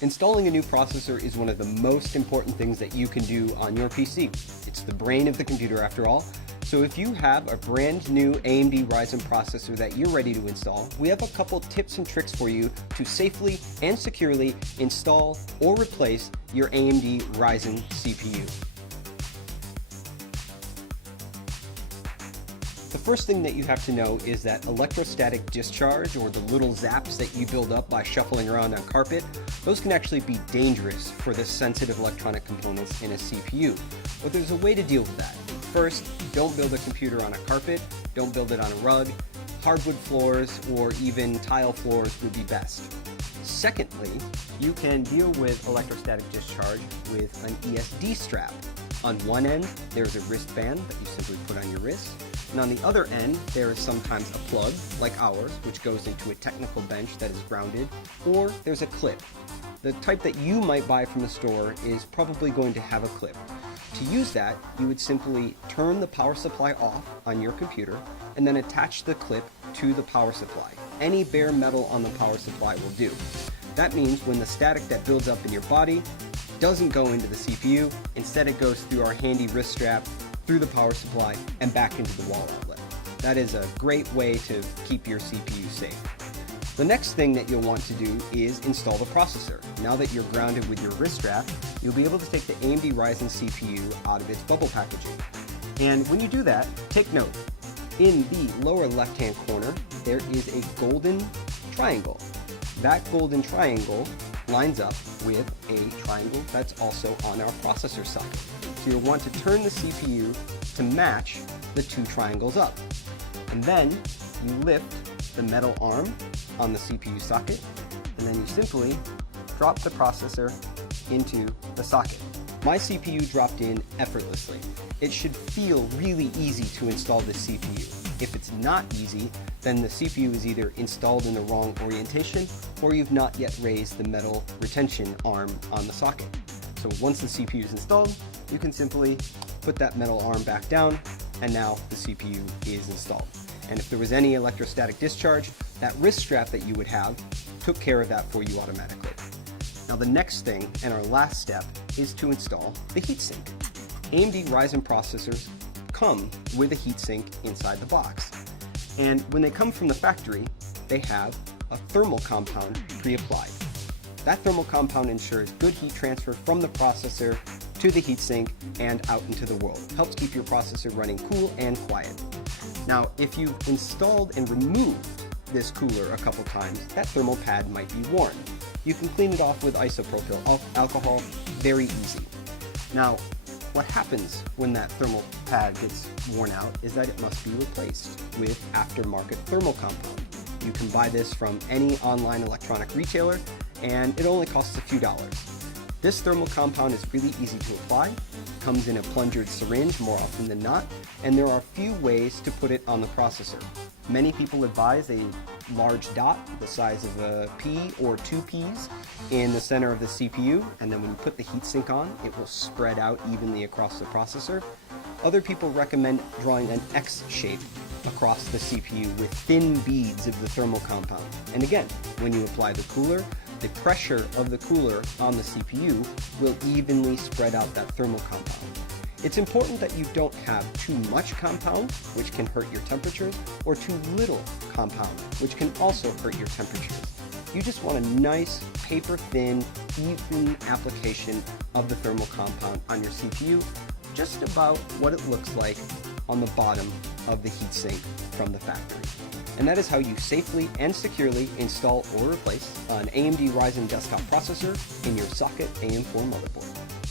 Installing a new processor is one of the most important things that you can do on your PC. It's the brain of the computer after all. So if you have a brand new AMD Ryzen processor that you're ready to install, we have a couple tips and tricks for you to safely and securely install or replace your AMD Ryzen CPU. The first thing that you have to know is that electrostatic discharge, or the little zaps that you build up by shuffling around on carpet, those can actually be dangerous for the sensitive electronic components in a CPU. But there's a way to deal with that. First, don't build a computer on a carpet, don't build it on a rug. Hardwood floors or even tile floors would be best. Secondly, you can deal with electrostatic discharge with an ESD strap. On one end, there's a wristband that you simply put on your wrist. And on the other end, there is sometimes a plug, like ours, which goes into a technical bench that is grounded, or there's a clip. The type that you might buy from the store is probably going to have a clip. To use that, you would simply turn the power supply off on your computer and then attach the clip to the power supply. Any bare metal on the power supply will do. That means when the static that builds up in your body doesn't go into the CPU, instead it goes through our handy wrist strap, through the power supply, and back into the wall outlet. That is a great way to keep your CPU safe. The next thing that you'll want to do is install the processor. Now that you're grounded with your wrist strap, you'll be able to take the AMD Ryzen CPU out of its bubble packaging. And when you do that, take note. In the lower left-hand corner, there is a golden triangle. That golden triangle lines up with a triangle that's also on our processor socket. So you'll want to turn the CPU to match the two triangles up. And then you lift the metal arm on the CPU socket, and then you simply drop the processor into the socket. My CPU dropped in effortlessly. It should feel really easy to install this CPU. If it's not easy, then the CPU is either installed in the wrong orientation or you've not yet raised the metal retention arm on the socket. So once the CPU is installed, you can simply put that metal arm back down, and now the CPU is installed. And if there was any electrostatic discharge, that wrist strap that you would have took care of that for you automatically. Now the next thing, and our last step, is to install the heatsink. AMD Ryzen processors come with a heatsink inside the box. And when they come from the factory, they have a thermal compound pre-applied. That thermal compound ensures good heat transfer from the processor to the heatsink and out into the world. It helps keep your processor running cool and quiet. Now, if you've installed and removed this cooler a couple times, that thermal pad might be worn. You can clean it off with isopropyl alcohol, very easy. Now, what happens when that thermal pad gets worn out is that it must be replaced with aftermarket thermal compound. You can buy this from any online electronic retailer, and it only costs a few dollars. This thermal compound is really easy to apply, comes in a plungered syringe more often than not, and there are a few ways to put it on the processor. Many people advise a large dot the size of a pea or 2 peas in the center of the CPU, and then when you put the heatsink on, it will spread out evenly across the processor. Other people recommend drawing an X shape across the CPU with thin beads of the thermal compound. And again, when you apply the cooler, the pressure of the cooler on the CPU will evenly spread out that thermal compound. It's important that you don't have too much compound, which can hurt your temperatures, or too little compound, which can also hurt your temperatures. You just want a nice, paper-thin, even application of the thermal compound on your CPU, just about what it looks like on the bottom of the heatsink from the factory. And that is how you safely and securely install or replace an AMD Ryzen desktop processor in your socket AM4 motherboard.